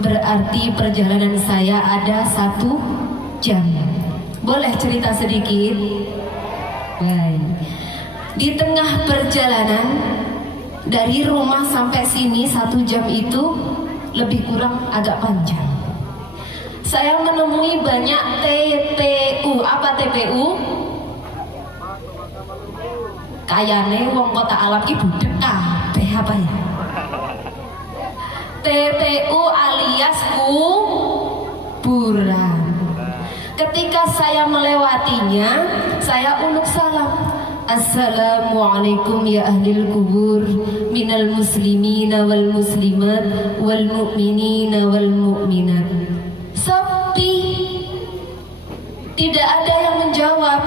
Berarti perjalanan saya ada 1 jam. Boleh cerita sedikit? Baik. Di tengah perjalanan dari rumah sampai sini 1 jam itu lebih kurang agak panjang. Saya menemui banyak TPU. Apa TPU? Kayane wong kota alam ki budek kabeh apa ya? TPU alias kuburan. Ketika saya melewatinya, saya uluk salam. Assalamualaikum ya ahlil kubur, minal muslimina wal muslimat wal mu'minina wal mu'minat. Sepi, tidak ada yang menjawab.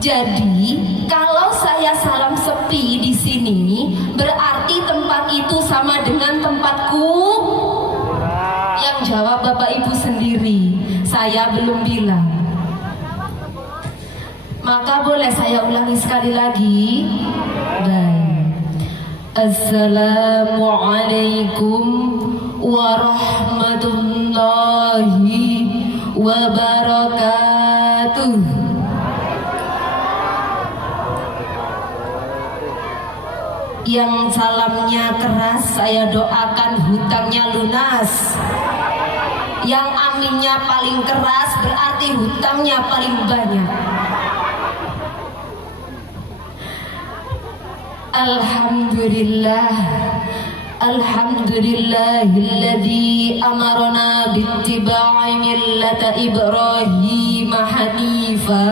Jadi kalau saya salam sepi di sini, berarti tempat itu sama dengan tempatku. Yang jawab Bapak Ibu sendiri, saya belum bilang. Maka boleh saya ulangi sekali lagi. Baik. Assalamualaikum warahmatullahi wabarakatuh. Yang salamnya keras saya doakan hutangnya lunas. Yang aminnya paling keras berarti hutangnya paling banyak. Alhamdulillah, alhamdulillahilladzi amarna bittiba'i millata Ibrahim hanifa.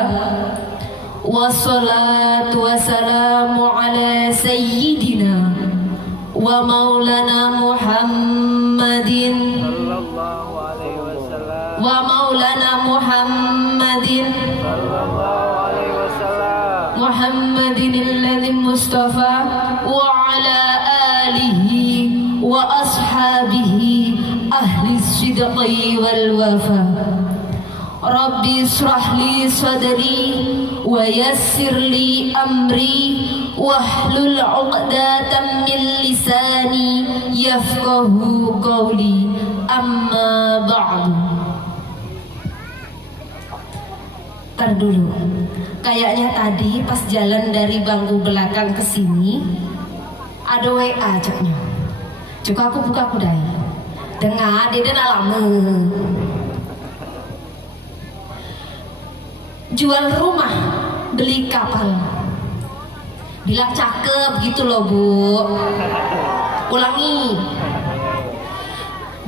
Wassalatu wassalamu ala sayyidina wa maulana Muhammadin wa maulana Muhammadin Muhammadin alladhi mustafa wa ala alihi wa ashabihi ahli sidqi wal wafa. Rabbi israh li sadri wa yassir li amri wahlul 'uqdatam min lisani yafqahu qawli. Amma ba'du. Tar dulu. Kayaknya tadi pas jalan dari bangku belakang ke sini ada WA caknya. Juga aku buka kudai. Dengar dia dan alamu. Jual rumah, beli kapal. Bilang cakep gitu loh Bu. Ulangi.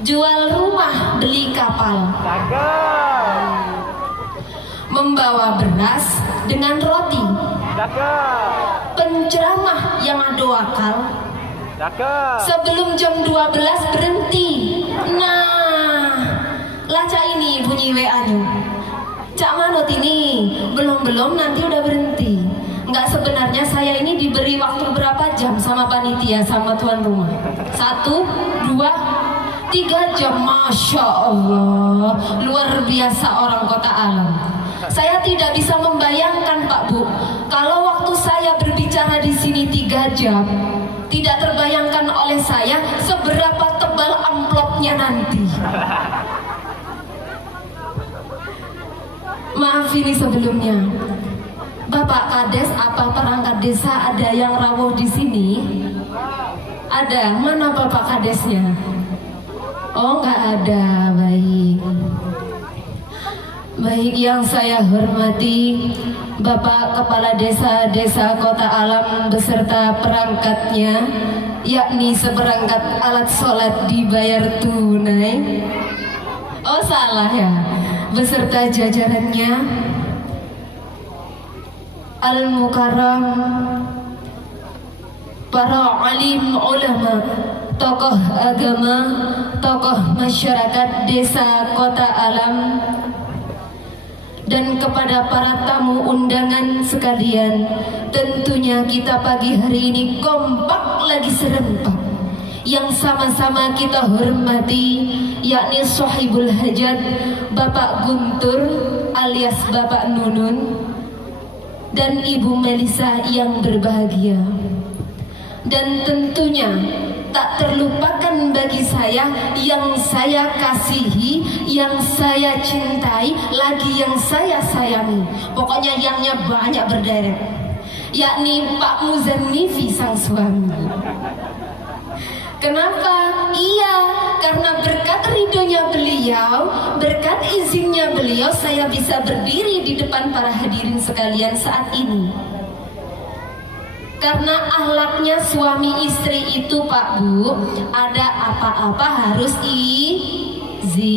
Jual rumah, beli kapal. Membawa beras dengan roti. Penceramah yang ado akal. Sebelum jam 12 berhenti. Nah, laca ini bunyi WA-nya. Cak Manut ini belum nanti udah berhenti. Enggak, sebenarnya saya ini diberi waktu berapa jam sama panitia, sama tuan rumah? 1, 2, 3 jam. Masya Allah, luar biasa orang kota alam. Saya tidak bisa membayangkan Pak Bu, kalau waktu saya berbicara di sini 3 jam, tidak terbayangkan oleh saya seberapa tebal amplopnya nanti. Maaf ini sebelumnya. Bapak Kades apa perangkat desa ada yang rawuh di sini? Ada. Mana Bapak Kadesnya? Oh, nggak ada. Baik. Baik, yang saya hormati Bapak Kepala Desa Kota Alam beserta perangkatnya, yakni seperangkat alat sholat dibayar tunai. Oh, salah ya. Beserta jajarannya, Al-Mukarram, para alim ulama, tokoh agama, tokoh masyarakat desa Kota Alam, dan kepada para tamu undangan sekalian. Tentunya kita pagi hari ini kompak lagi serempak. Yang sama-sama kita hormati, yakni Sohibul Hajat Bapak Guntur alias Bapak Nunun dan Ibu Melisa yang berbahagia. Dan tentunya tak terlupakan bagi saya yang saya kasihi, yang saya cintai, lagi yang saya sayangi. Pokoknya yangnya banyak berderet, yakni Pak Muzannifi sang suami. Kenapa? Iya, karena berkat ridhonya beliau, berkat izinnya beliau, saya bisa berdiri di depan para hadirin sekalian saat ini. Karena akhlaknya suami istri itu Pak Bu, ada apa-apa harus izin.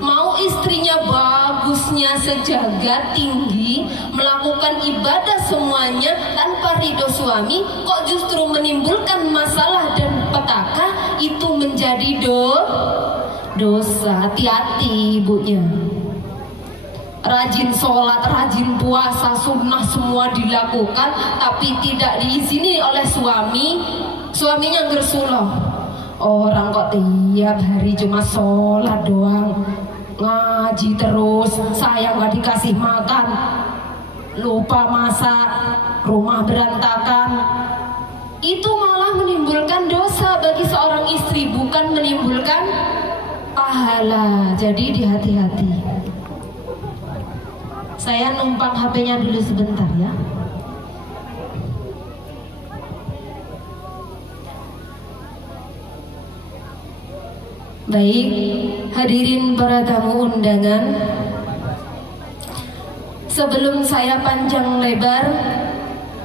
Mau istrinya bagusnya sejagat tinggi, melakukan ibadah semuanya tanpa ridho suami, kok justru menimbulkan masalah dan petaka, itu menjadi dosa. Hati-hati ibunya. Rajin sholat, rajin puasa, sunnah semua dilakukan, tapi tidak diizini oleh suami. Suaminya gersuloh. Orang kok tiap hari cuma sholat doang, ngaji terus, saya nggak dikasih makan, lupa masak, rumah berantakan. Itu malah menimbulkan dosa bagi seorang istri, bukan menimbulkan pahala. Jadi dihati-hati. Saya numpang HP-nya dulu sebentar ya. Baik, hadirin para tamu undangan, sebelum saya panjang lebar,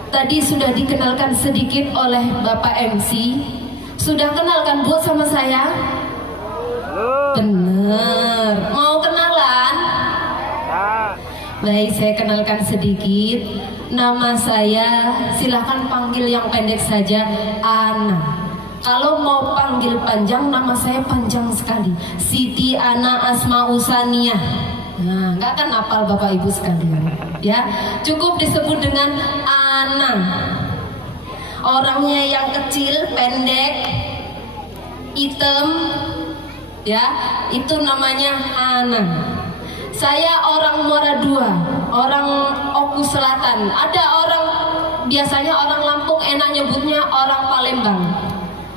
tadi sudah dikenalkan sedikit oleh Bapak MC. Sudah kenalkan Bu sama saya? Bener. Mau kenalan? Baik, saya kenalkan sedikit. Nama saya, silahkan panggil yang pendek saja, Ana. Kalau mau panggil panjang, nama saya panjang sekali, Siti Ana Asma Usaniyah. Nah, nggak kan hafal Bapak Ibu sekalian, ya. Cukup disebut dengan Ana. Orangnya yang kecil, pendek, hitam, ya, itu namanya Ana. Saya orang Muara II, orang Oku Selatan. Ada orang, biasanya orang Lampung enak nyebutnya orang Palembang.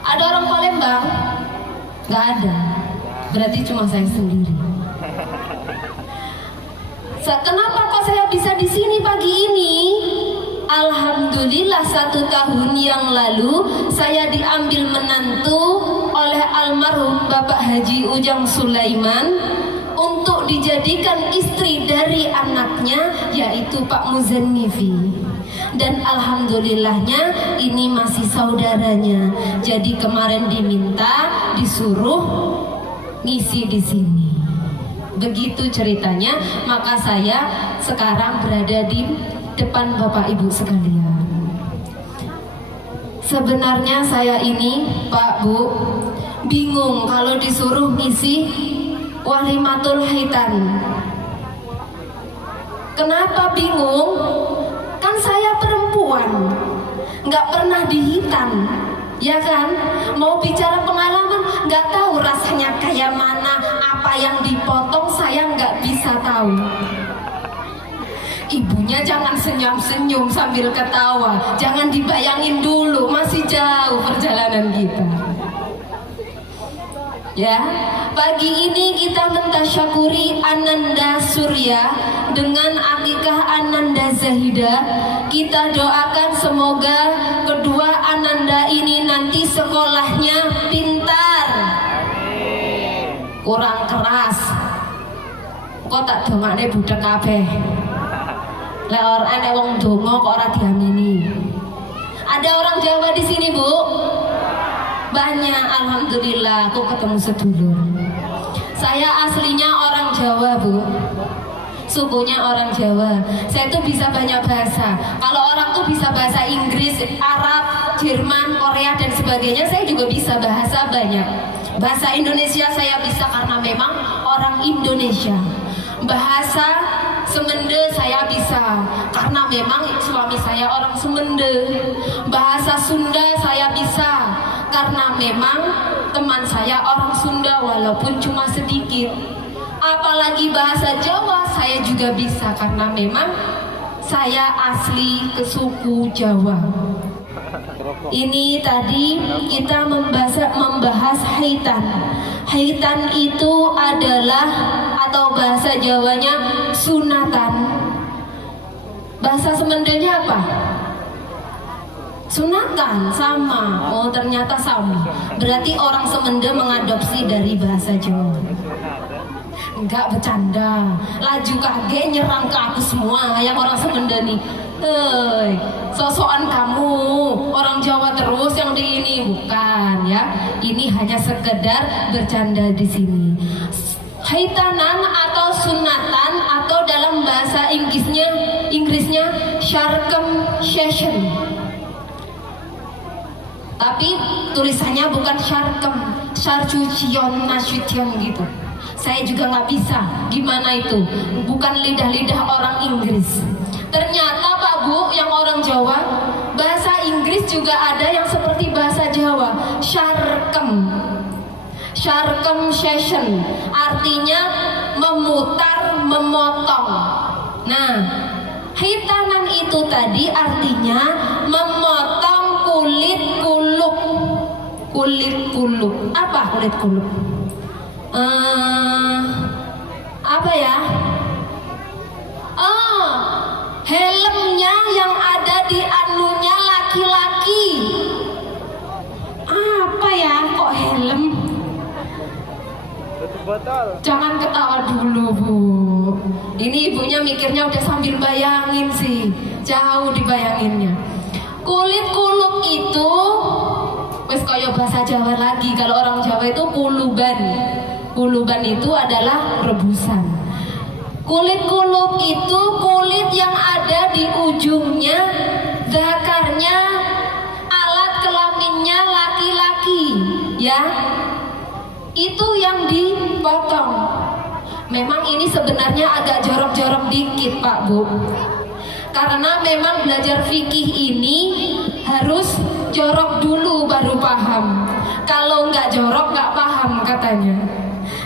Ada orang Palembang? Gak ada. Berarti cuma saya sendiri. Kenapa kok saya bisa di sini pagi ini? Alhamdulillah 1 tahun yang lalu saya diambil menantu oleh almarhum Bapak Haji Ujang Sulaiman untuk dijadikan istri dari anaknya, yaitu Pak Muzannifi. Dan alhamdulillahnya ini masih saudaranya. Jadi kemarin diminta, disuruh ngisi di sini. Begitu ceritanya, maka saya sekarang berada di depan Bapak Ibu sekalian. Sebenarnya saya ini, Pak Bu, bingung kalau disuruh ngisi Walimatul Hitan. Kenapa bingung? Kan saya perempuan, nggak pernah dihitan, ya kan? Mau bicara pengalaman, nggak tahu rasanya kayak mana, apa yang dipotong saya nggak bisa tahu. Ibunya jangan senyum-senyum sambil ketawa, jangan dibayangin dulu, masih jauh perjalanan kita. Ya, pagi ini kita mentasyakuri Ananda Surya dengan akikah Ananda Zahida. Kita doakan semoga kedua Ananda ini nanti sekolahnya pintar, kurang keras. Kok tak dongane budek kabeh. Lek ora enek wong donga kok ora diamini. Ada orang Jawa di sini, Bu? Banyak, alhamdulillah. Aku ketemu sedulur. Saya aslinya orang Jawa, Bu. Sukunya orang Jawa. Saya tuh bisa banyak bahasa. Kalau orang tuh bisa bahasa Inggris, Arab, Jerman, Korea dan sebagainya, saya juga bisa bahasa banyak. Bahasa Indonesia saya bisa karena memang orang Indonesia. Bahasa Semende saya bisa karena memang suami saya orang Semende. Bahasa Sunda saya bisa karena memang teman saya orang Sunda walaupun cuma sedikit. Apalagi bahasa Jawa saya juga bisa karena memang saya asli ke suku Jawa. Ini tadi kita membahas haitan. Haitan itu adalah atau bahasa Jawanya sunatan. Bahasa Sundanya apa? Sunatan, sama. Oh, ternyata sama. Berarti orang Sunda mengadopsi dari bahasa Jawa. Enggak, bercanda. Laju kaget nyerang ke aku semua yang orang Sunda nih. Sosokan kamu orang Jawa terus yang di ini, bukan ya. Ini hanya sekedar bercanda di sini. Haitanan atau sunatan atau dalam bahasa Inggrisnya circumcision. Tapi tulisannya bukan circumcision gitu. Saya juga nggak bisa. Gimana itu? Bukan lidah-lidah orang Inggris. Ternyata Pak Bu, yang orang Jawa, bahasa Inggris juga ada yang seperti bahasa Jawa. Circumcision artinya memutar, memotong. Nah, hitanan itu tadi artinya memotong kulit kuluk. Apa kulit kuluk? Apa ya? Helmnya yang ada di anunya laki-laki. Apa ya? Kok helm? Jangan ketawa dulu, Bu. Ini ibunya mikirnya udah sambil bayangin sih. Jauh dibayanginnya. Kulit kuluk itu wes kaya bahasa Jawa lagi. Kalau orang Jawa itu kuluban. Kuluban itu adalah rebusan. Kulit kuluk itu kulit yang ada di ujungnya zakarnya, alat kelaminnya laki-laki, ya. Itu yang dipotong. Memang ini sebenarnya agak jorok-jorok dikit, Pak Bu. Karena memang belajar fikih ini harus jorok dulu baru paham. Kalau nggak jorok nggak paham katanya.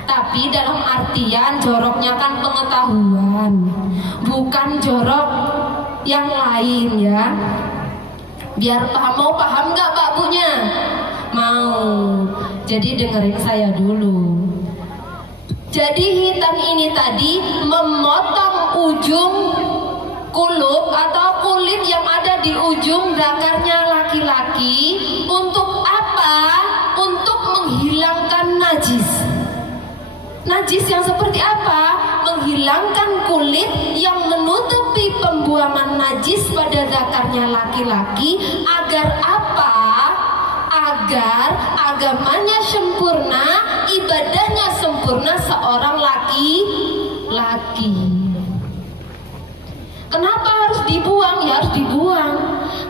Tapi dalam artian joroknya kan pengetahuan, bukan jorok yang lain ya. Biar paham, mau paham nggak Pak Bunya? Mau. Jadi dengerin saya dulu. Jadi hitam ini tadi memotong ujung kuluk atau kulit yang ada di ujung zakarnya laki-laki. Untuk apa? Untuk menghilangkan najis. Najis yang seperti apa? Menghilangkan kulit yang menutupi pembuangan najis pada zakarnya laki-laki. Agar apa? Agar agamanya sempurna, ibadahnya sempurna seorang laki-laki. Kenapa harus dibuang? Ya harus dibuang.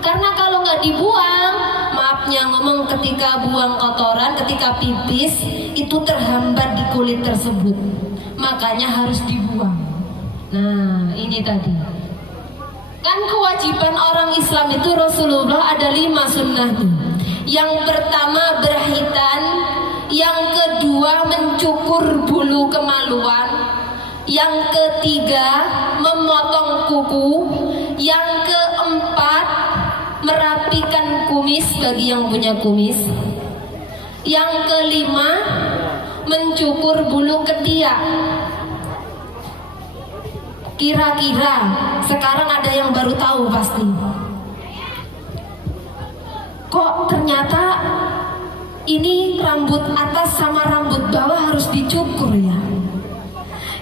Karena kalau nggak dibuang, maafnya ngomong, ketika buang kotoran, ketika pipis, itu terhambat di kulit tersebut. Makanya harus dibuang. Nah, ini tadi. Kan kewajiban orang Islam itu Rasulullah ada 5 sunnah tuh. Yang pertama berhitan, yang kedua mencukur bulu kemaluan, yang ketiga memotong kuku, yang keempat merapikan kumis bagi yang punya kumis, yang kelima mencukur bulu ketiak. Kira-kira sekarang ada yang baru tahu pasti. Kok ternyata ini rambut atas sama rambut bawah harus dicukur ya?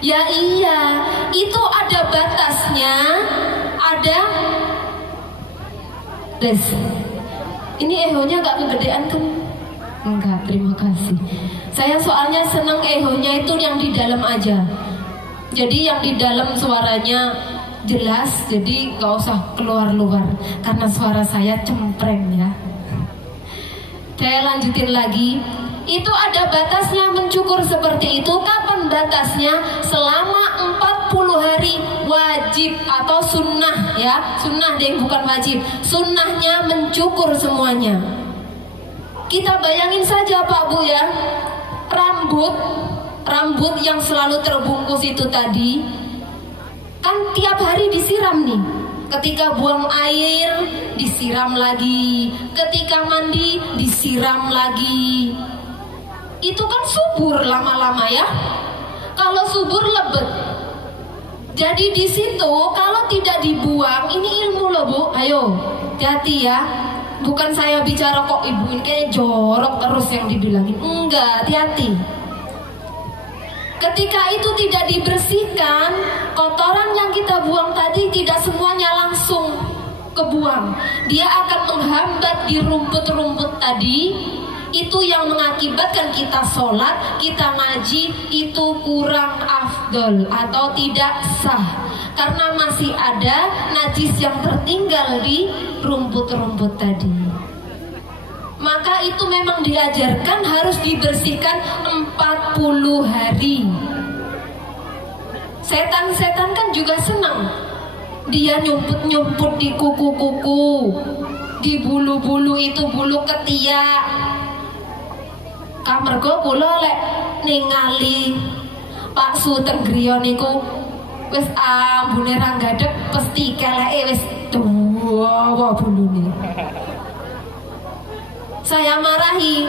Ya iya, itu ada batasnya. Ada Des, ini ehonya gak kegedean kan? Enggak, terima kasih. Saya soalnya seneng ehonya itu yang di dalam aja. Jadi yang di dalam suaranya jelas, jadi gak usah keluar-luar. Karena suara saya cempreng ya. Saya lanjutin lagi. Itu ada batasnya mencukur seperti itu. Kapan batasnya? Selama 40 hari wajib atau sunnah ya. Sunnah deh, bukan wajib. Sunnahnya mencukur semuanya. Kita bayangin saja Pak Bu ya. Rambut yang selalu terbungkus itu tadi kan tiap hari disiram nih. Ketika buang air, disiram lagi. Ketika mandi, disiram lagi. Itu kan subur lama-lama ya. Kalau subur lebet. Jadi di situ kalau tidak dibuang, ini ilmu loh Bu. Ayo, hati-hati ya. Bukan saya bicara kok ibu ini kayak jorok terus yang dibilangin. Enggak, hati-hati. Ketika itu tidak dibersihkan, kotoran yang kita buang tadi tidak semuanya langsung kebuang. Dia akan menghambat di rumput-rumput tadi. Itu yang mengakibatkan kita sholat, kita ngaji itu kurang afdol atau tidak sah. Karena masih ada najis yang tertinggal di rumput-rumput tadi. Maka itu memang diajarkan harus dibersihkan 40 hari. Setan-setan kan juga senang. Dia nyumput-nyumput di kuku-kuku, di bulu-bulu itu bulu ketiak. Kamergo kula lek ningali Pak Suteng griya niku wis ambune ra gadeg pasti keleke wis dawa bulune. Saya marahi,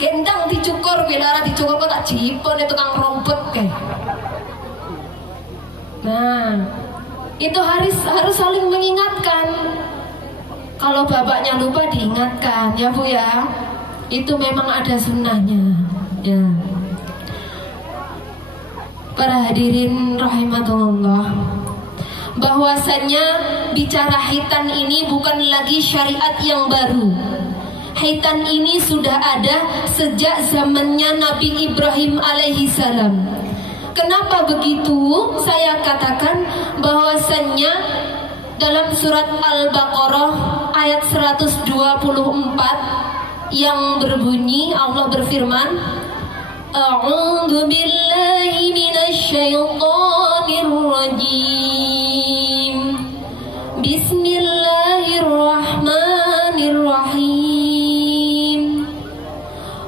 gendang dicukur, bilara dicukur kok tak jipon itu tukang rumput kayak. Nah, itu harus saling mengingatkan. Kalau bapaknya lupa diingatkan, ya Bu ya. Itu memang ada sunnahnya, ya. Para hadirin rahimatullah, bahwasannya bicara hitan ini bukan lagi syariat yang baru. Hitan ini sudah ada sejak zamannya Nabi Ibrahim alaihissalam. Kenapa begitu? Saya katakan bahwasannya dalam surat Al-Baqarah ayat 124 yang berbunyi, Allah berfirman, A'udzu billahi minasyaitonir rajim. Bismillahirrahmanirrahim.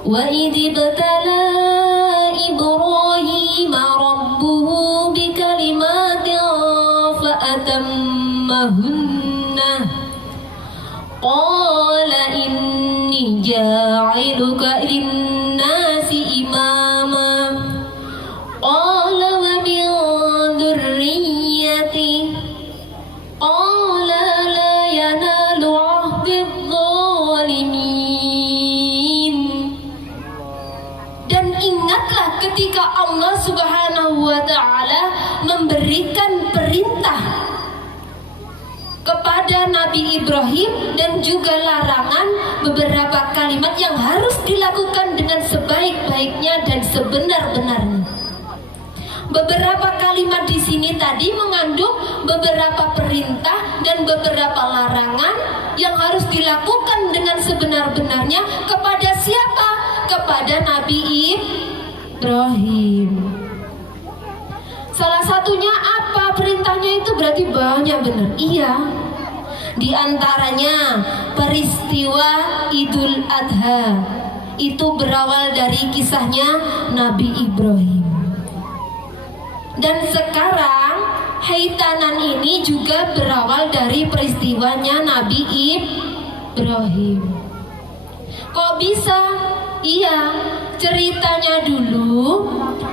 Wa idh ibtala Ibrahim rabbuhu bikalimatin fa atammahunna. Qala inni ja'iluka linnasi imama. Qala wa min dzurriyyati. Qala la yanalu 'ahdi dzalimin. Dan ingatlah ketika Allah Subhanahu wa ta'ala memberikan perintah kepada Nabi Ibrahim dan juga larangan beberapa kalimat yang harus dilakukan dengan sebaik-baiknya dan sebenar-benarnya. Beberapa kalimat di sini tadi mengandung beberapa perintah dan beberapa larangan yang harus dilakukan dengan sebenar-benarnya kepada siapa? Kepada Nabi Ibrahim. Salah satunya apa perintahnya itu berarti banyak benar. Iya. Di antaranya peristiwa Idul Adha. Itu berawal dari kisahnya Nabi Ibrahim. Dan sekarang haitanan ini juga berawal dari peristiwanya Nabi Ibrahim. Kok bisa? Iya, ceritanya dulu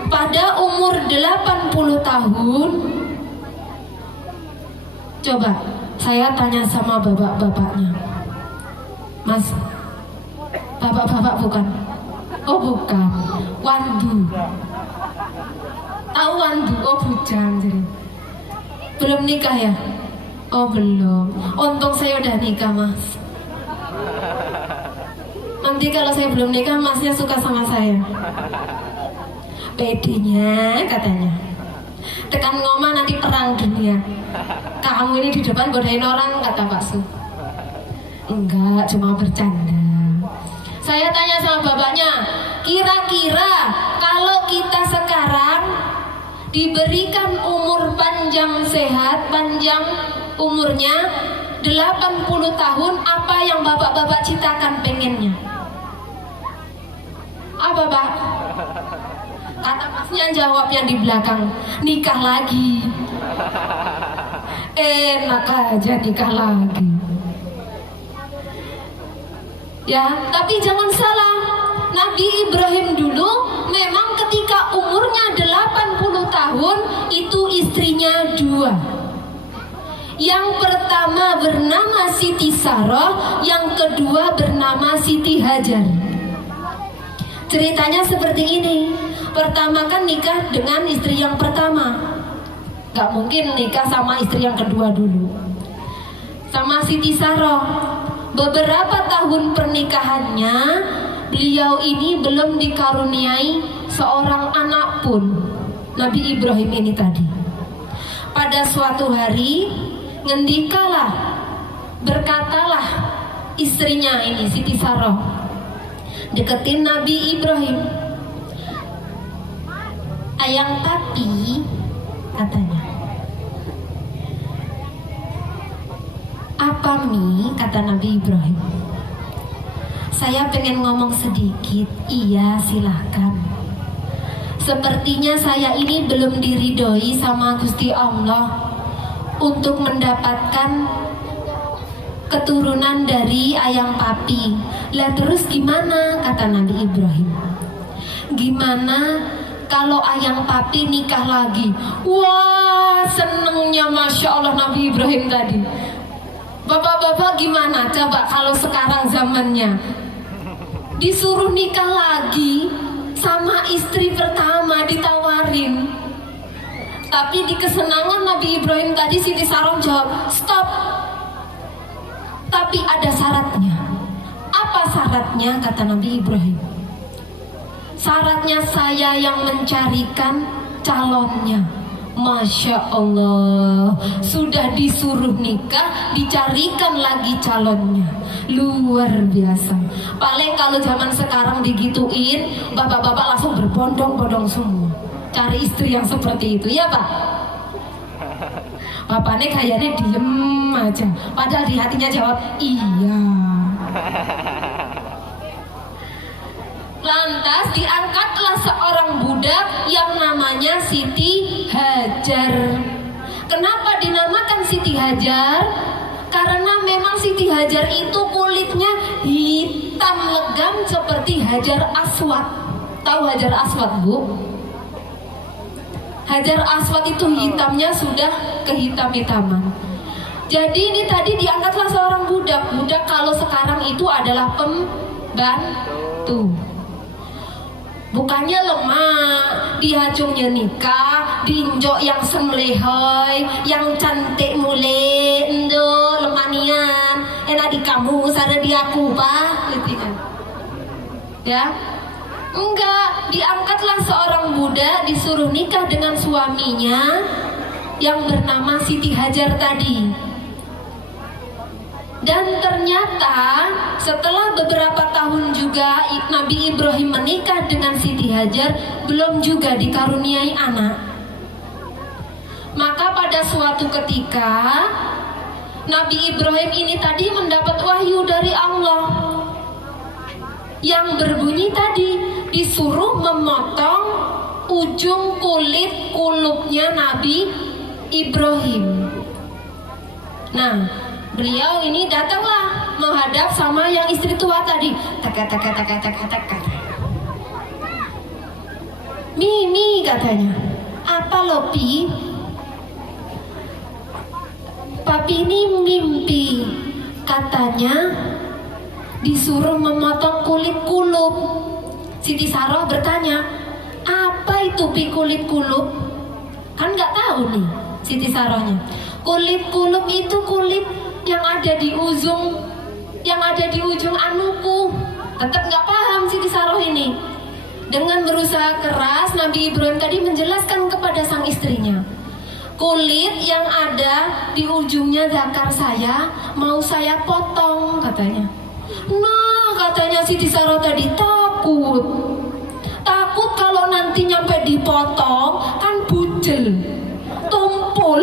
pada umur 80 tahun. Coba saya tanya sama bapak-bapaknya. Mas, bapak-bapak bukan? Oh bukan, wandu. Tahu wandu? Oh bujang jadi. Belum nikah ya? Oh belum. Untung saya udah nikah Mas. Nanti kalau saya belum nikah Masnya suka sama saya. Pedenya katanya. Tekan ngomong nanti perang dunia. Kamu ini di depan godain orang, kata Pak Su. Enggak, cuma bercanda. Saya tanya sama bapaknya, kira-kira kalau kita sekarang diberikan umur panjang sehat, panjang umurnya 80 tahun, apa yang bapak-bapak citakan pengennya? Apa Pak? Kata Masnya jawab yang di belakang, nikah lagi. enak aja nikah lagi. Ya, tapi jangan salah, Nabi Ibrahim dulu memang ketika umurnya 80 tahun itu istrinya 2. Yang pertama bernama Siti Sarah, yang kedua bernama Siti Hajar. Ceritanya seperti ini. Pertama kan nikah dengan istri yang pertama, gak mungkin nikah sama istri yang kedua dulu. Sama Siti Sarah. Beberapa tahun pernikahannya, beliau ini belum dikaruniai seorang anak pun, Nabi Ibrahim ini tadi. Pada suatu hari, ngendikalah, berkatalah istrinya ini, Siti Sarah, deketin Nabi Ibrahim. Ayang papi, katanya. Apa Mi? Kata Nabi Ibrahim. Saya pengen ngomong sedikit. Iya, silahkan. Sepertinya saya ini belum diridhoi sama Gusti Allah untuk mendapatkan keturunan dari ayang papi. Lah terus gimana? Kata Nabi Ibrahim. Gimana kalau ayang papi nikah lagi? Wah, senengnya Masya Allah Nabi Ibrahim tadi. Bapak-bapak gimana? Coba kalau sekarang zamannya disuruh nikah lagi sama istri pertama ditawarin. Tapi di kesenangan Nabi Ibrahim tadi Siti Sarah jawab, stop. Tapi ada syaratnya. Apa syaratnya? Kata Nabi Ibrahim. Syaratnya saya yang mencarikan calonnya. Masya Allah, sudah disuruh nikah, dicarikan lagi calonnya. Luar biasa. Paling kalau zaman sekarang digituin, bapak-bapak langsung berbondong-bondong semua cari istri yang seperti itu, ya Pak? Bapaknya kayaknya diem aja, padahal di hatinya jawab iya. Lantas diangkatlah seorang budak yang namanya Siti Hajar. Kenapa dinamakan Siti Hajar? Karena memang Siti Hajar itu kulitnya hitam legam seperti Hajar Aswad. Tahu Hajar Aswad, Bu? Hajar Aswad itu hitamnya sudah kehitam-hitaman. Jadi ini tadi diangkatlah seorang budak. Budak kalau sekarang itu adalah pembantu. Bukannya lemah, dihacungnya nikah, diinjok yang semlehoy, yang cantik mule, endo lemanian, enak di kamu, sada di aku, Pak, gitu kan? Ya, enggak, diangkatlah seorang budak, disuruh nikah dengan suaminya yang bernama Siti Hajar tadi. Dan ternyata setelah beberapa tahun juga Nabi Ibrahim menikah dengan Siti Hajar, belum juga dikaruniai anak. Maka pada suatu ketika Nabi Ibrahim ini tadi mendapat wahyu dari Allah yang berbunyi tadi, disuruh memotong ujung kulit kulupnya Nabi Ibrahim. Nah, beliau ini datanglah menghadap sama yang istri tua tadi. Teka. Mimi, katanya. Apa lo, Pi? Papi ini mimpi. Katanya disuruh memotong kulit kulup. Siti Sarah bertanya, apa itu Pi kulit kulup? Kan nggak tahu nih Siti Sarahnya. Kulit kulup itu kulit yang ada di ujung anuku. Tetap nggak paham Siti Sarah ini. Dengan berusaha keras Nabi Ibrahim tadi menjelaskan kepada sang istrinya, kulit yang ada di ujungnya zakar saya mau saya potong, katanya. Nah, katanya Siti Sarah tadi takut kalau nanti nyampe dipotong kan bujel, tumpul,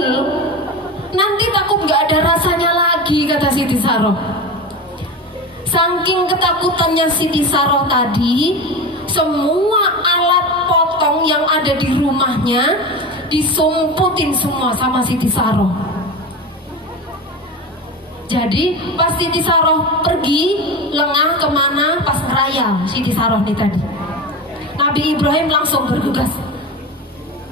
nanti takut nggak ada rasanya lagi, kata Siti Sarah. Saking ketakutannya Siti Sarah tadi, semua alat potong yang ada di rumahnya disumputin semua sama Siti Sarah. Jadi pas Siti Saroh pergi lengah kemana, pas ngerayal Siti Saroh nih tadi, Nabi Ibrahim langsung bergegas,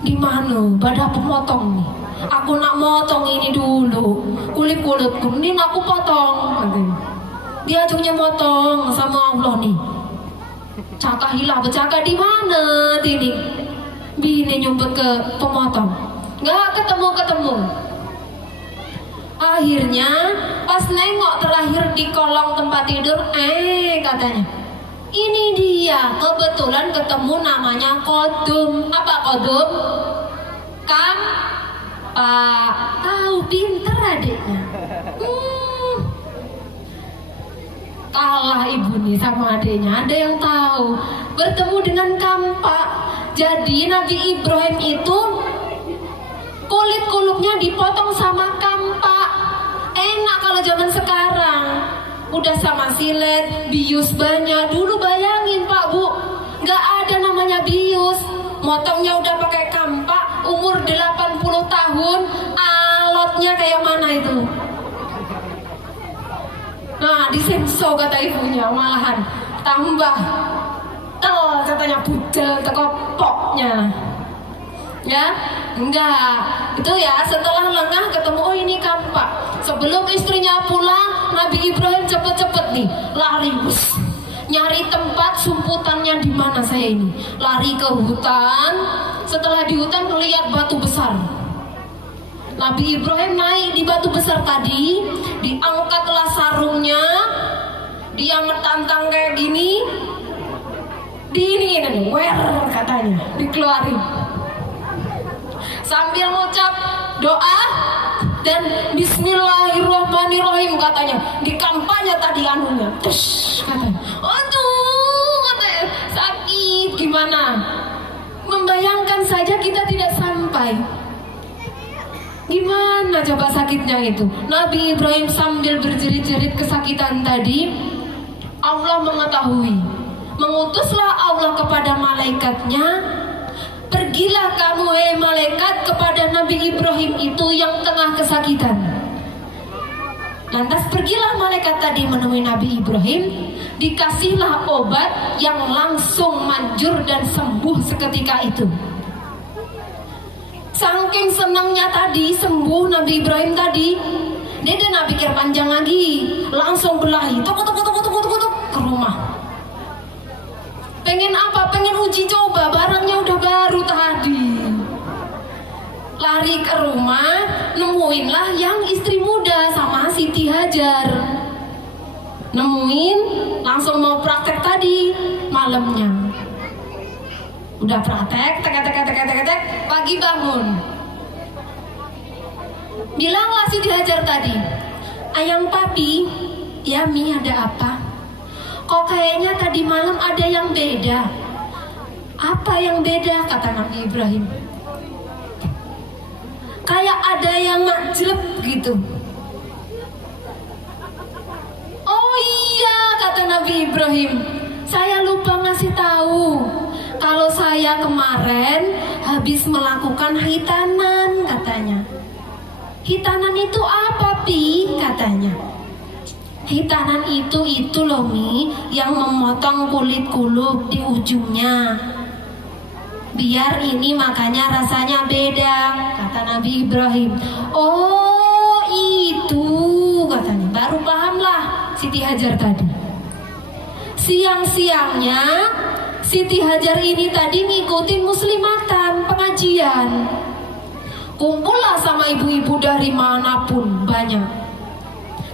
di mana badah pemotong nih, aku nak motong ini dulu, kulit-kulitku ini aku potong. Dia ujungnya motong sama Allah nih, cakahilah bercakap di mana ini, bini nyumpet ke pemotong, nggak ketemu. Akhirnya pas nengok terakhir di kolong tempat tidur, katanya, ini dia, kebetulan ketemu namanya Kodum. Apa Kodum? Tahu, pinter adiknya. Kalah ibu nih sama adiknya, ada yang tahu. Bertemu dengan kampak. Jadi Nabi Ibrahim itu kulit kulupnya dipotong sama kampak. Enak kalau zaman sekarang, udah sama silet, bius banyak. Dulu bayangin Pak Bu, nggak ada namanya bius, motongnya udah pakai kampak, umur 80 tahun, alotnya kayak mana itu? Nah, disenso kata ibunya, malahan tambah katanya budel tekopoknya. Ya, enggak. Itu ya, setelah lengah ketemu, oh ini kampak. Sebelum istrinya pulang, Nabi Ibrahim cepet-cepet nih lari, nyari tempat sumputannya di mana saya ini. Lari ke hutan. Setelah di hutan melihat batu besar. Nabi Ibrahim naik di batu besar tadi, diangkatlah sarungnya, dia metantang kayak gini, diiniin, katanya, dikeluarin. Sambil ngucap doa dan Bismillahirrahmanirrahim katanya, di kampanye tadi anunya, katanya, aduh, katanya, sakit gimana? Membayangkan saja kita tidak sampai. Gimana coba sakitnya itu? Nabi Ibrahim sambil berjerit-jerit kesakitan tadi, Allah mengetahui. Mengutuslah Allah kepada malaikatnya, pergilah kamu malaikat kepada Nabi Ibrahim itu yang tengah kesakitan. Lantas pergilah malaikat tadi menemui Nabi Ibrahim, dikasihlah obat yang langsung manjur dan sembuh seketika itu. Saking senangnya tadi sembuh Nabi Ibrahim tadi, dia tidak pikir panjang lagi, langsung berlari tuk ke rumah. Pengen apa? Pengen uji coba, barangnya udah baru tadi. Lari ke rumah, nemuinlah yang istri muda sama Siti Hajar. Nemuin, langsung mau praktek tadi malamnya. Udah praktek, tek, pagi bangun. Bilanglah Siti Hajar tadi, ayang papi, ya Mi, ada apa? Kok kayaknya tadi malam ada yang beda. Apa yang beda? Kata Nabi Ibrahim. Kayak ada yang majlep gitu. Oh iya, kata Nabi Ibrahim, saya lupa ngasih tahu kalau saya kemarin habis melakukan hitanan, katanya. Hitanan itu apa, Pi? Katanya. Hitanan itu loh Mi, yang memotong kulit kulub di ujungnya. Biar ini makanya rasanya beda, kata Nabi Ibrahim. Oh itu, katanya. Baru pahamlah Siti Hajar tadi. Siang-siangnya Siti Hajar ini tadi ngikutin muslimatan pengajian. Kumpullah sama ibu-ibu dari manapun, banyak.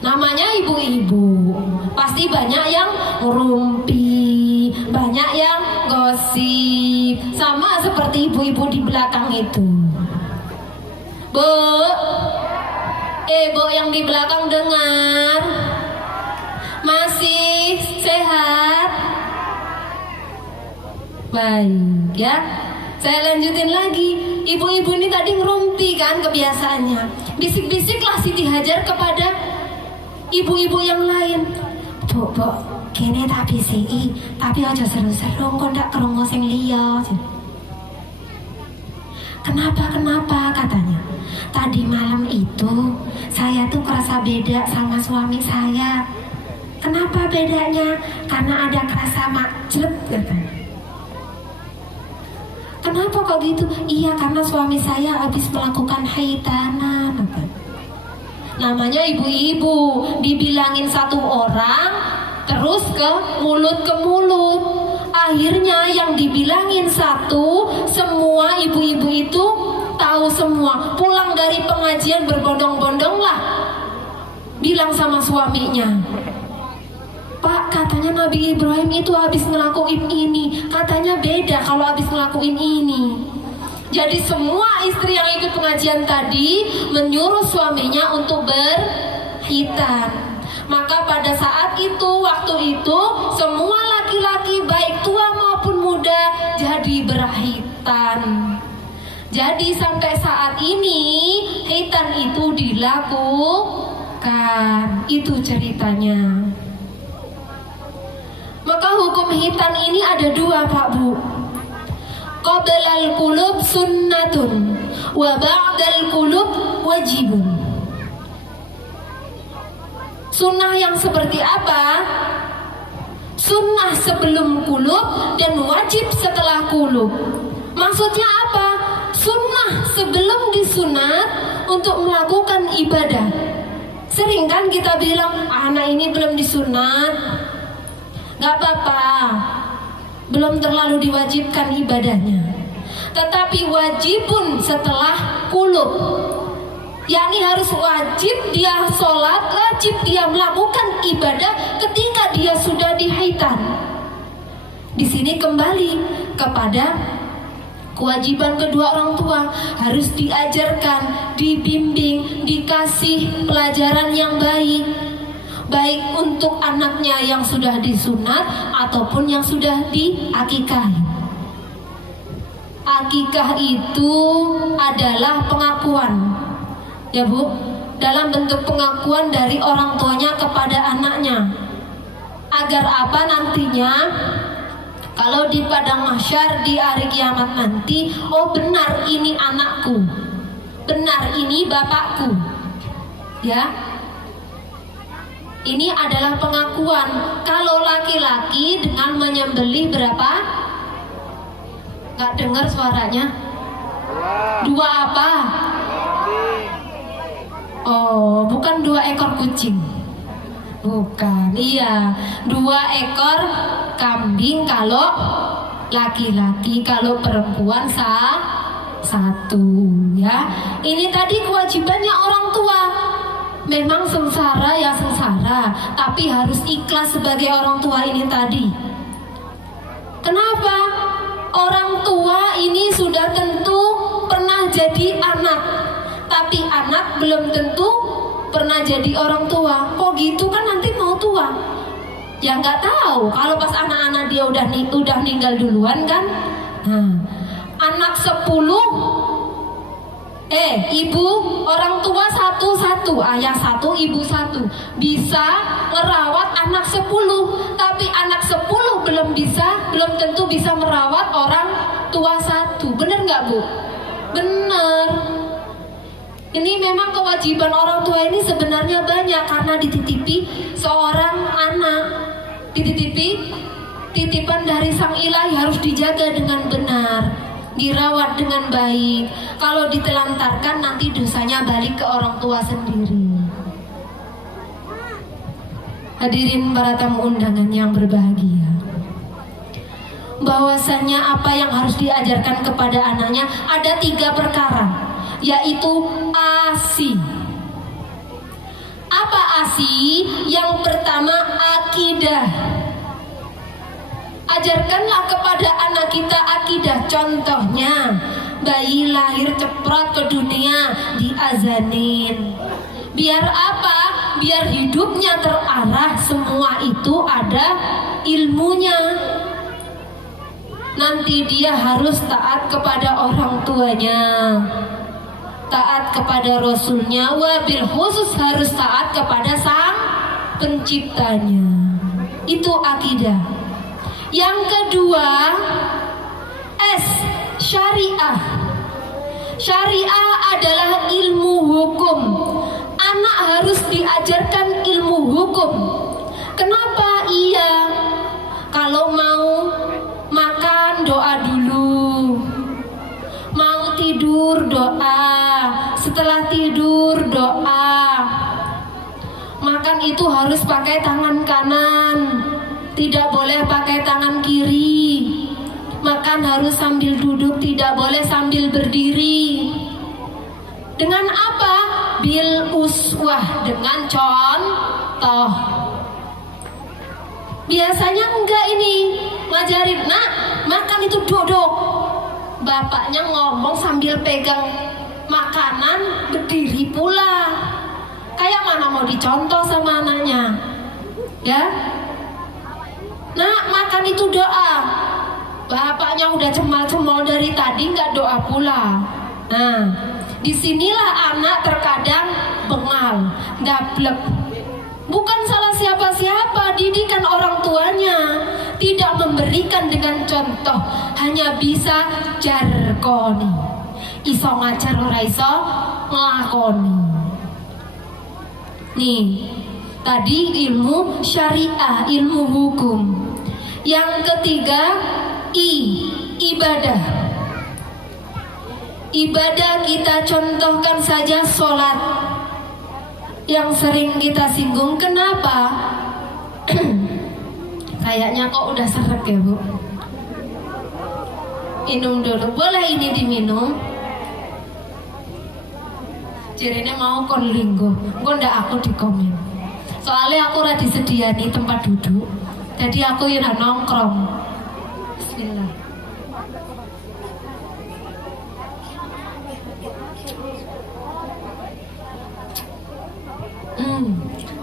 Namanya ibu-ibu, pasti banyak yang ngerumpi, banyak yang gosip, sama seperti ibu-ibu di belakang itu. Bu, Bu yang di belakang dengar? Masih sehat? Baik ya, saya lanjutin lagi. Ibu-ibu ini tadi ngerumpi kan kebiasaannya. Bisik-bisiklah Siti Hajar kepada ibu-ibu yang lain. Bu, kene tak bisiki, tapi aja seru-seru, kok ndak krungu sing liya. Kenapa katanya? Tadi malam itu saya tuh kerasa beda sama suami saya. Kenapa bedanya? Karena ada kerasa macet katanya. Kenapa kok gitu? Iya, karena suami saya habis melakukan haitanan katanya. Namanya ibu-ibu, dibilangin satu orang terus ke mulut. Akhirnya yang dibilangin satu, semua ibu-ibu itu tahu semua. Pulang dari pengajian berbondong-bondong lah bilang sama suaminya, Pak, katanya Nabi Ibrahim itu habis ngelakuin ini, katanya beda kalau habis ngelakuin ini. Jadi semua istri yang ikut pengajian tadi menyuruh suaminya untuk berhitan. Maka pada saat itu, waktu itu, semua laki-laki baik tua maupun muda jadi berhitan. Jadi sampai saat ini hitan itu dilakukan. Itu ceritanya. Maka hukum hitan ini ada dua, Pak Bu. Qablal qulub sunnatun wa ba'dal qulub wajibun. Sunnah yang seperti apa? Sunnah sebelum kulub dan wajib setelah kulub. Maksudnya apa? Sunnah sebelum disunat untuk melakukan ibadah. Sering kan kita bilang, anak ini belum disunat, gak apa-apa, belum terlalu diwajibkan ibadahnya. Tetapi wajibun setelah kulub, yakni harus wajib dia sholat, wajib dia melakukan ibadah ketika dia sudah dihitan. Di sini kembali kepada kewajiban kedua orang tua, harus diajarkan, dibimbing, dikasih pelajaran yang baik, baik untuk anaknya yang sudah disunat ataupun yang sudah diakikahi. Akikah itu adalah pengakuan, ya Bu, dalam bentuk pengakuan dari orang tuanya kepada anaknya. Agar apa nantinya? Kalau di padang mahsyar di hari kiamat nanti, oh benar ini anakku, benar ini bapakku, ya. Ini adalah pengakuan. Kalau laki-laki dengan menyembelih berapa? Gak dengar suaranya? Dua apa? Oh, bukan 2 ekor kucing. Bukan, iya, 2 ekor kambing kalau laki-laki, kalau perempuan satu, ya. Ini tadi kewajibannya orang tua. Memang sengsara ya sengsara, tapi harus ikhlas sebagai orang tua ini tadi. Kenapa? Orang tua ini sudah tentu pernah jadi anak, tapi anak belum tentu pernah jadi orang tua. Kok gitu, kan nanti mau tua? Ya nggak tahu. Kalau pas anak-anak dia udah meninggal duluan kan. Nah, anak 10, ibu orang tua satu, ayah 1, ibu 1 bisa merawat anak 10, tapi anak 10 belum tentu bisa merawat orang tua 1. Bener nggak Bu? Bener. Ini memang kewajiban orang tua ini sebenarnya banyak, karena dititipi seorang anak, titipan dari Sang Ilahi, harus dijaga dengan benar, dirawat dengan baik. Kalau ditelantarkan nanti dosanya balik ke orang tua sendiri. Hadirin para tamu undangan yang berbahagia, bahwasanya apa yang harus diajarkan kepada anaknya ada 3 perkara, yaitu ASI. Apa ASI? Yang pertama akidah. Ajarkanlah kepada anak kita akidah. Contohnya, bayi lahir ceprot ke dunia, diazanin. Biar apa? Biar hidupnya terarah, semua itu ada ilmunya. Nanti dia harus taat kepada orang tuanya, taat kepada Rasulnya, wabil khusus harus taat kepada Sang Penciptanya. Itu akidah. Yang kedua, syariah. Syariah adalah ilmu hukum. Anak harus diajarkan ilmu hukum. Kenapa? Iya, kalau mau makan doa dulu, mau tidur doa, setelah tidur doa. Makan itu harus pakai tangan kanan, tidak boleh pakai tangan kiri. Makan harus sambil duduk, tidak boleh sambil berdiri. Dengan apa? Bil uswah, dengan contoh. Biasanya enggak ini ngajarin, nak makan itu duduk. Bapaknya ngomong sambil pegang makanan, berdiri pula. Kayak mana mau dicontoh sama anaknya? Ya? Nak makan itu doa. Bapaknya udah cemal-cemal dari tadi nggak doa pula. Nah, disinilah anak terkadang bengal, dablek. Bukan salah siapa-siapa, didikan orang tuanya. Tidak memberikan dengan contoh, hanya bisa jarkoni. Iso ngajar ora iso nglakoni. Nih, tadi ilmu syariah, ilmu hukum. Yang ketiga, ibadah. Ibadah kita contohkan saja sholat, yang sering kita singgung. Kenapa? Kayaknya kok udah seret ya Bu. Minum dulu, boleh ini diminum. Jirine mau kon linggo, kok ndak aku dikomen. Soalnya aku ora disediani tempat duduk, jadi aku yang nongkrong. Bismillah.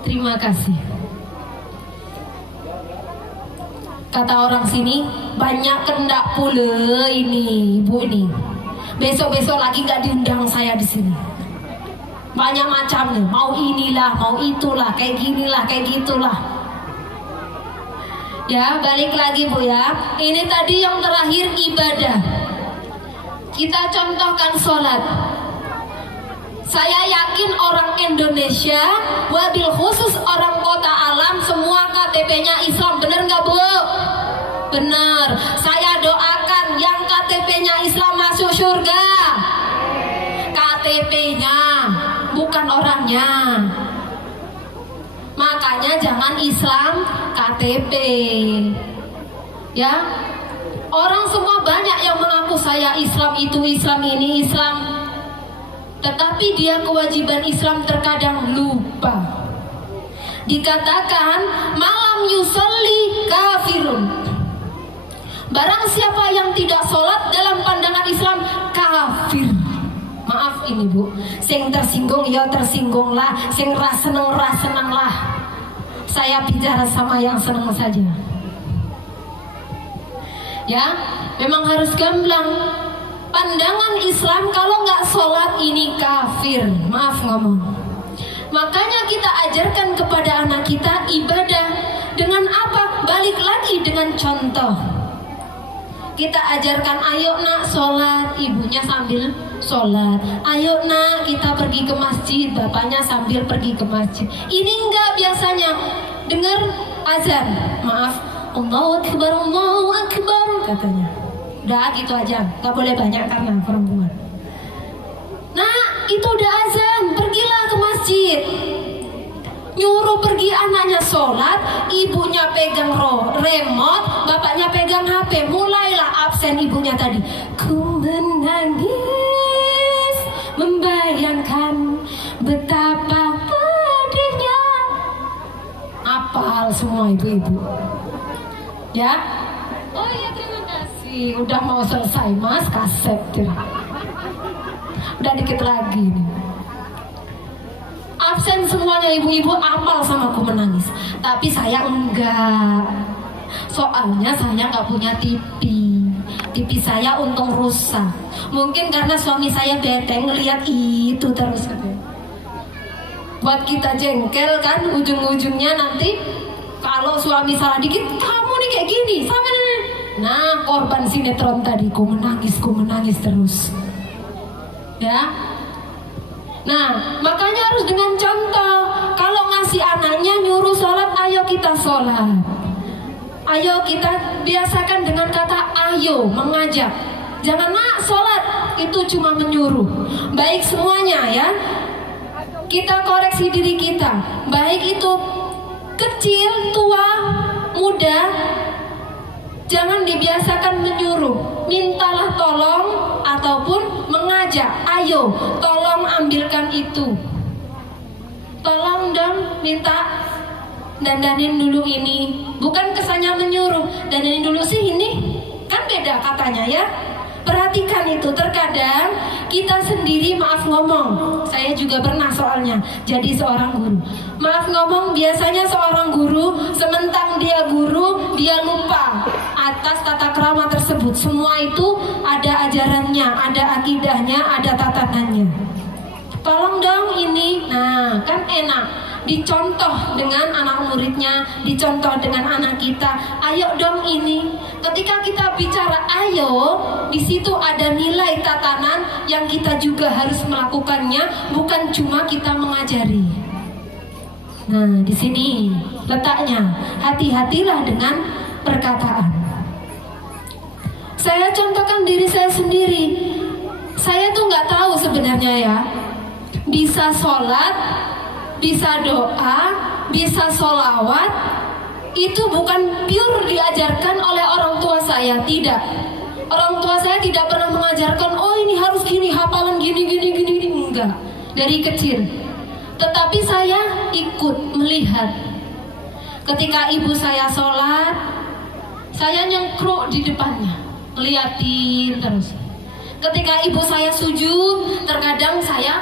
Terima kasih. Kata orang sini, banyak kendak pula ini ibu ini. Besok-besok lagi nggak diundang saya di sini. Banyak macamnya, mau inilah, mau itulah, kayak ginilah, kayak gitulah. Ya, balik lagi Bu ya. Ini tadi yang terakhir ibadah. Kita contohkan sholat. Saya yakin orang Indonesia, wabil khusus orang Kota Alam, semua KTP-nya Islam. Bener nggak Bu? Bener. Saya doakan yang KTP-nya Islam masuk surga. KTP-nya, bukan orangnya. Makanya jangan Islam KTP. Ya, orang semua banyak yang mengaku saya Islam itu, Islam ini, Islam. Tetapi dia kewajiban Islam terkadang lupa. Dikatakan malam yusolli kafirun. Barang siapa yang tidak sholat dalam pandangan Islam kafir. Maaf ini Bu, sing tersinggung ya tersinggung lah, sing seneng lah. Saya bicara sama yang seneng saja. Ya, memang harus gamblang. Pandangan Islam kalau nggak sholat ini kafir. Maaf ngomong. Makanya kita ajarkan kepada anak kita ibadah. Dengan apa? Balik lagi dengan contoh. Kita ajarkan, ayo nak sholat, ibunya sambil sholat. Ayo nak kita pergi ke masjid, bapaknya sambil pergi ke masjid. Ini enggak biasanya. Dengar azan, maaf, Allahu Akbar katanya. Udah gitu aja, gak boleh banyak karena perempuan. Nah, itu udah azan, pergilah ke masjid. Nyuruh pergi anaknya sholat, ibunya pegang remote, bapaknya pegang HP. Mulailah absen ibunya tadi. Ku menangis, membayangkan betapa pedihnya. Apal semua ibu-ibu. Ya. Oh iya, terima kasih. Udah mau selesai Mas, kaset. Udah dikit lagi nih. Absen semuanya ibu-ibu, apal sama Ku Menangis. Tapi saya enggak. Soalnya saya nggak punya TV. TV saya untung rusak. Mungkin karena suami saya bete ngelihat itu terus. Buat kita jengkel kan, ujung-ujungnya nanti kalau suami salah dikit, kamu nih kayak gini sama nih. Nah, korban sinetron tadi, ku menangis terus. ya. Nah, makanya harus dengan contoh. Kalau ngasih anaknya nyuruh sholat, ayo kita sholat. Ayo kita biasakan dengan kata ayo, mengajak. Jangan nak sholat, itu cuma menyuruh. Baik semuanya ya. Kita koreksi diri kita. Baik itu kecil, tua, muda. Jangan dibiasakan menyuruh. Mintalah tolong ataupun mengajak. Ayo, tolong ambilkan itu. Tolong dong, minta dandanin dulu ini. Bukan kesannya menyuruh. Dandanin dulu sih ini. Kan beda katanya ya. Perhatikan itu, terkadang kita sendiri maaf ngomong. Saya juga pernah soalnya jadi seorang guru. Maaf ngomong, biasanya seorang guru sementang dia guru, dia lupa atas tata krama tersebut. Semua itu ada ajarannya, ada akidahnya, ada tatanannya. Tolong dong ini. Nah, kan enak. Dicontoh dengan anak muridnya, dicontoh dengan anak kita. Ayo dong ini. Ketika kita bicara ayo, di situ ada nilai tatanan yang kita juga harus melakukannya, bukan cuma kita mengajari. Nah, di sini letaknya. Hati-hatilah dengan perkataan. Saya contohkan diri saya sendiri. Saya tuh nggak tahu sebenarnya ya. Bisa sholat, bisa doa, bisa sholawat, itu bukan pure diajarkan oleh orang tua saya, tidak. Orang tua saya tidak pernah mengajarkan, oh ini harus gini, hafalan gini, enggak. Dari kecil. Tetapi saya ikut melihat. Ketika ibu saya sholat, saya nyengkruk di depannya, ngeliatin terus. Ketika ibu saya sujud, terkadang saya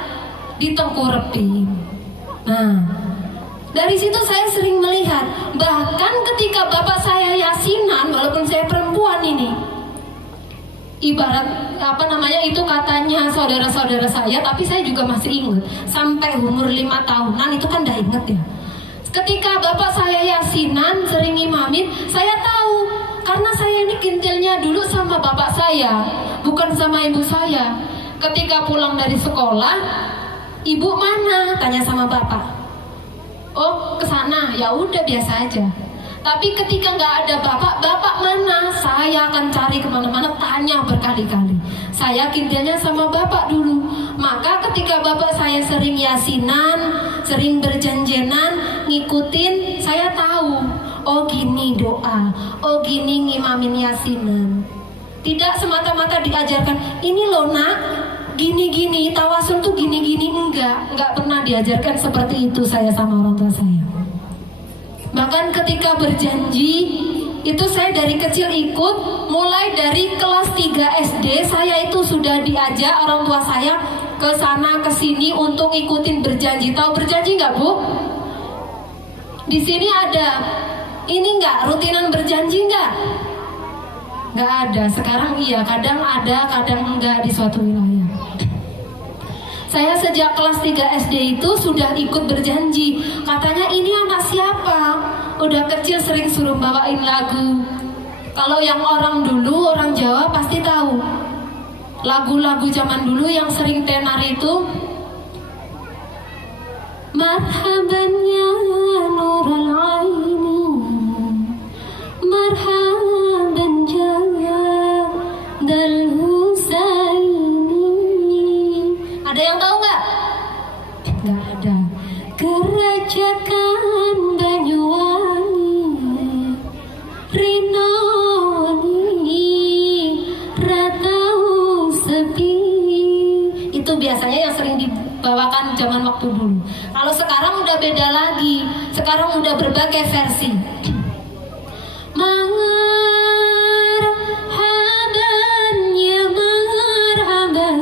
ditengkurepin. Nah, dari situ saya sering melihat. Bahkan ketika bapak saya yasinan, walaupun saya perempuan ini, ibarat itu katanya saudara-saudara saya, tapi saya juga masih ingat. Sampai umur 5 tahunan itu kan udah inget ya. Ketika bapak saya yasinan, sering imamin, saya tahu. Karena saya ini kintilnya dulu sama bapak saya, bukan sama ibu saya. Ketika pulang dari sekolah, ibu mana? Tanya sama bapak. Oh, ke sana. Ya udah, biasa aja. Tapi ketika nggak ada bapak mana? Saya akan cari kemana-mana, tanya berkali-kali. Saya kintilnya sama bapak dulu. Maka ketika bapak saya sering yasinan, sering berjanjenan, ngikutin, saya tahu. Oh gini doa, oh gini ngimamin yasinan. Tidak semata-mata diajarkan, ini loh nak, gini-gini, tawasul tuh gini-gini. Enggak pernah diajarkan seperti itu saya sama orang tua saya. Bahkan ketika berjanji, itu saya dari kecil ikut. Mulai dari kelas 3 SD, saya itu sudah diajak orang tua saya ke sana ke sini untuk ikutin berjanji. Tahu berjanji nggak Bu? Di sini ada ini nggak, rutinan berjanji nggak? Nggak ada. Sekarang iya, kadang ada, kadang enggak di suatu wilayah. Saya sejak kelas 3 SD itu sudah ikut berjanji. Katanya ini anak siapa? Udah kecil sering suruh bawain lagu. Kalau yang orang dulu, orang Jawa pasti tahu. Lagu-lagu zaman dulu yang sering tenar itu, marhaban ya nurul aini, marhaban jadal husaini. Ada yang tahu nggak? Nggak ada. Kerajaan Banyuwangi, Rinoni, Ratau Sepi. Itu biasanya yang sering dibawakan zaman waktu dulu. Kalau sekarang udah beda lagi. Sekarang udah berbagai versi. Marhaban ya marhaban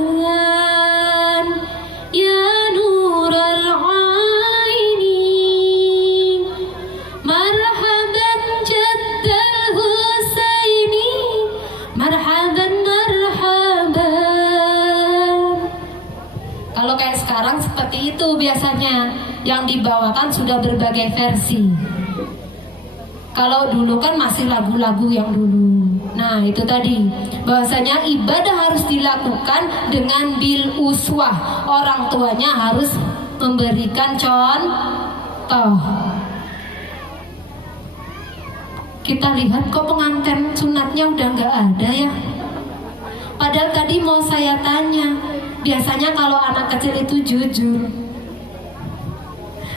ya nural aini, marhaban jaddal husaini, marhaban marhaban. Kalau kayak sekarang seperti itu biasanya yang dibawakan sudah berbagai versi. Kalau dulu kan masih lagu-lagu yang dulu. Nah, Nah itu tadi, bahwasanya ibadah harus dilakukan dengan bil uswah. Orang tuanya harus memberikan contoh. Kita lihat kok pengantin sunatnya udah nggak ada ya. Padahal tadi mau saya tanya, biasanya kalau anak kecil itu jujur,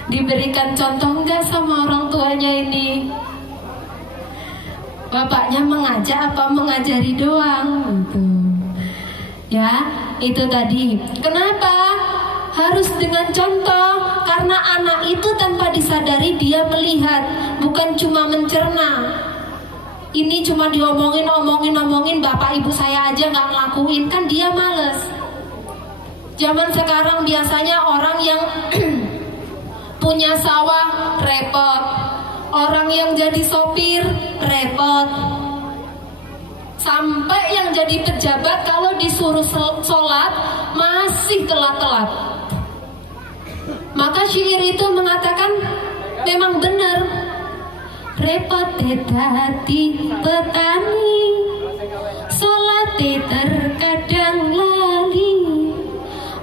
diberikan contoh nggak sama orang tuanya ini? Bapaknya mengajak apa mengajari doang gitu. Ya, itu tadi. Kenapa harus dengan contoh? Karena anak itu tanpa disadari dia melihat, bukan cuma mencerna. Ini cuma diomongin, bapak ibu saya aja nggak ngelakuin, kan dia males. Zaman sekarang biasanya orang yang punya sawah repot, orang yang jadi sopir repot, sampai yang jadi pejabat kalau disuruh sholat masih telat-telat. Maka syair itu mengatakan memang benar, repot dadi petani, sholat terkadang lali,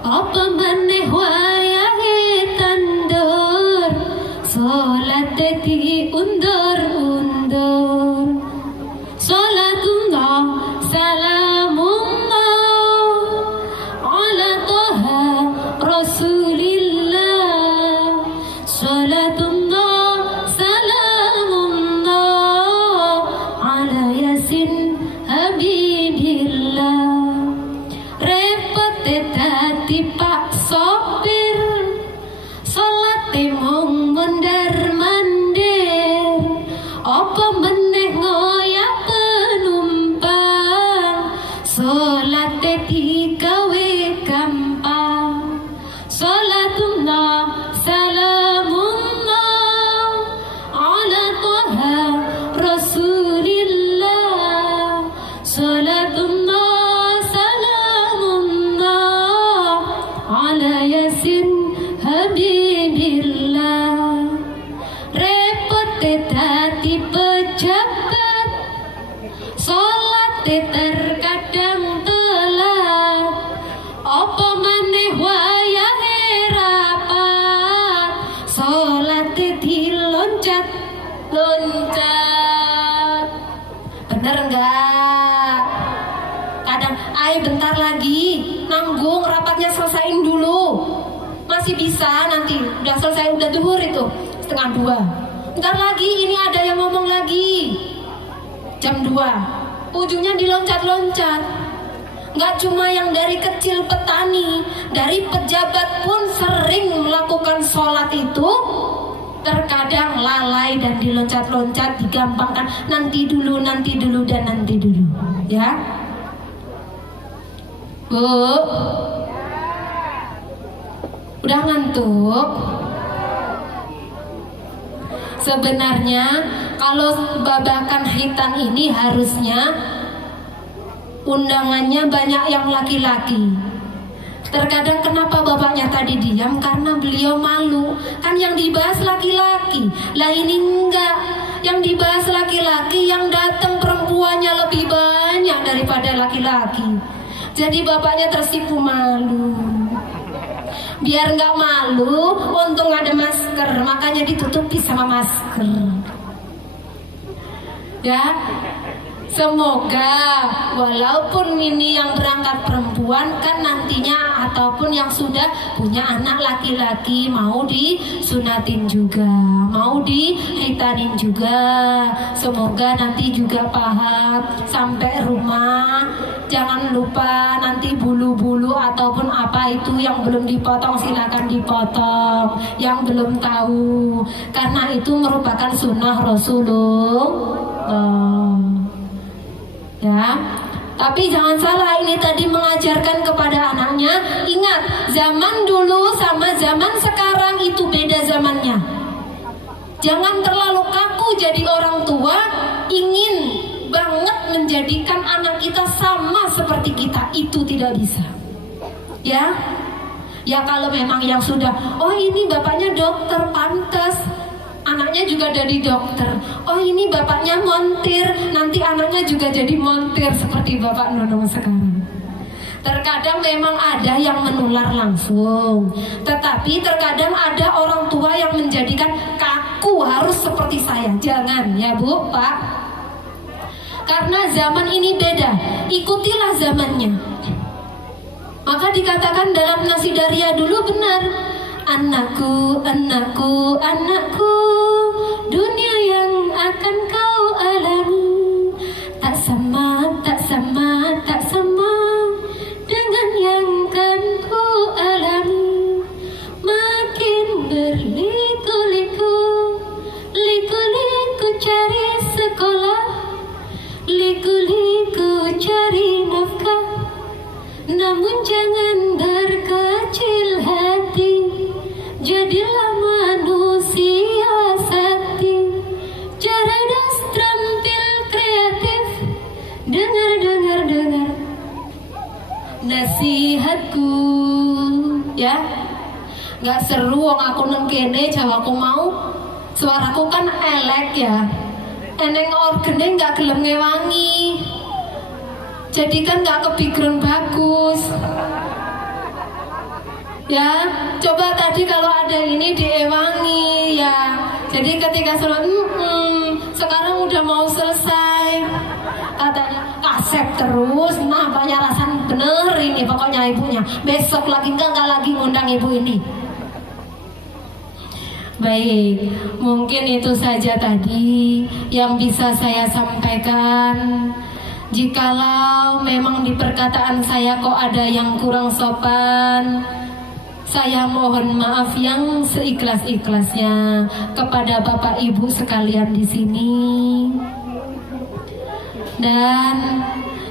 apa maneh wayahe tandur, sholat diundur-undur. Salatullah salamullah ala toha rasulillah. Salatullah salamullah ala yasin habibillah. Repot dadi pak sopir, salat mung mondar-mandir, apa meneh ngoyak penumpang, salat digawe gampang. Salatullah salamullah ala toha rasulillah. Salatullah salamullah ala yasin habibillah. Repot dadi pejabat, sholat terkadang telat, apa maneh wayahe rapat, sholat diloncat-loncat. Bener enggak? Kadang, ayo bentar lagi, nanggung rapatnya selesain dulu. Masih bisa nanti, udah selesai, udah duhur itu 1:30. Bentar lagi, ini ada yang ngomong lagi. Jam 2, ujungnya diloncat-loncat. Nggak cuma yang dari kecil petani, dari pejabat pun sering melakukan sholat itu terkadang lalai dan diloncat-loncat, digampangkan, nanti dulu, dan nanti dulu. Ya, Bu, udah ngantuk? Sebenarnya kalau babakan hitam ini harusnya undangannya banyak yang laki-laki. Terkadang kenapa bapaknya tadi diam? Karena beliau malu. Kan yang dibahas laki-laki, lah ini enggak. Yang dibahas laki-laki, yang datang perempuannya lebih banyak daripada laki-laki. Jadi bapaknya tersipu malu. Biar nggak malu, untung ada masker, makanya ditutupi sama masker. Ya, semoga walaupun ini yang berangkat perempuan kan nantinya, ataupun yang sudah punya anak laki-laki mau disunatin juga, mau dihitanin juga, semoga nanti juga paham sampai rumah. Jangan lupa nanti bulu-bulu ataupun apa itu yang belum dipotong silakan dipotong, yang belum tahu, karena itu merupakan sunnah Rasulullah. Ya, tapi jangan salah, ini tadi mengajarkan kepada anaknya, ingat zaman dulu sama zaman sekarang itu beda zamannya. Jangan terlalu kaku jadi orang tua, ingin banget menjadikan anak kita sama seperti kita, itu tidak bisa. Ya, ya kalau memang yang sudah, oh ini bapaknya dokter, pantas anaknya juga jadi dokter. Oh ini bapaknya montir, nanti anaknya juga jadi montir seperti Bapak Nunung sekarang. Terkadang memang ada yang menular langsung, tetapi terkadang ada orang tua yang menjadikan kaku harus seperti saya. Jangan ya Bu, Pak. Karena zaman ini beda, ikutilah zamannya. Maka dikatakan dalam Nasidaria dulu benar, anakku, anakku, anakku, dunia yang akan kau alami tak sama, tak sama, tak sama dengan yang kan ku alami. Makin berliku-liku, liku-liku cari sekolah, liku-liku cari nafkah, namun jangan berkecil hati, jadilah manusia sakti, cerdas, terampil, kreatif. Dengar, dengar, dengar nasihatku ya. Gak seru wong aku neng kene jawaku mau. Suaraku kan elek ya, eneng orgene gak gelem ngewangi, jadi kan gak kepikiran bagus ya. Coba tadi kalau ada ini diewangi ya, jadi ketika sekarang udah mau selesai, katanya kasep terus. Nah banyak rasan bener ini pokoknya ibunya. Besok lagi enggak lagi ngundang ibu ini. Baik, mungkin itu saja tadi yang bisa saya sampaikan. Jikalau memang di perkataan saya kok ada yang kurang sopan, saya mohon maaf yang seikhlas-ikhlasnya kepada Bapak Ibu sekalian di sini. Dan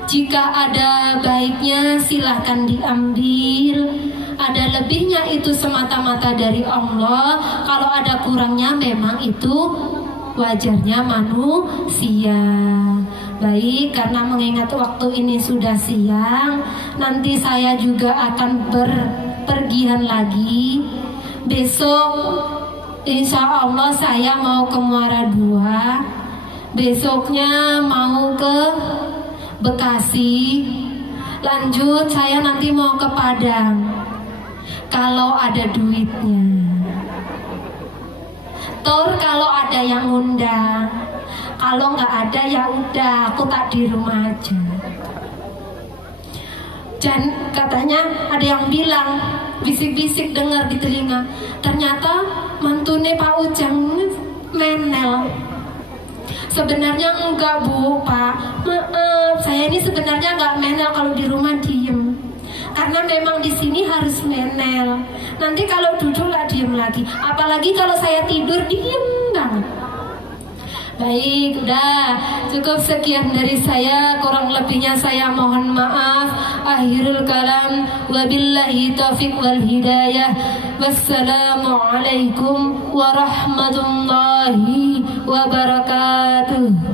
jika ada baiknya silahkan diambil, ada lebihnya itu semata-mata dari Allah. Kalau ada kurangnya memang itu wajarnya manusia. Baik, karena mengingat waktu ini sudah siang, nanti saya juga akan berpergian lagi. Besok insya Allah saya mau ke Muara II, besoknya mau ke Bekasi, lanjut saya nanti mau ke Padang kalau ada duitnya. Tor kalau ada yang ngundang, kalau nggak ada ya udah aku tak di rumah aja. Dan katanya ada yang bilang, bisik-bisik dengar di telinga, ternyata mantune Pak Ujang menel. Sebenarnya enggak Bu, Pak, maaf, saya ini sebenarnya enggak menel kalau di rumah diem. Karena memang di sini harus menel. Nanti kalau duduk lah diem lagi. Apalagi kalau saya tidur diem banget. Baik, udah cukup sekian dari saya. Kurang lebihnya saya mohon maaf. Akhirul kalam, wabillahi taufiq wal hidayah. Wassalamualaikum warahmatullahi wabarakatuh.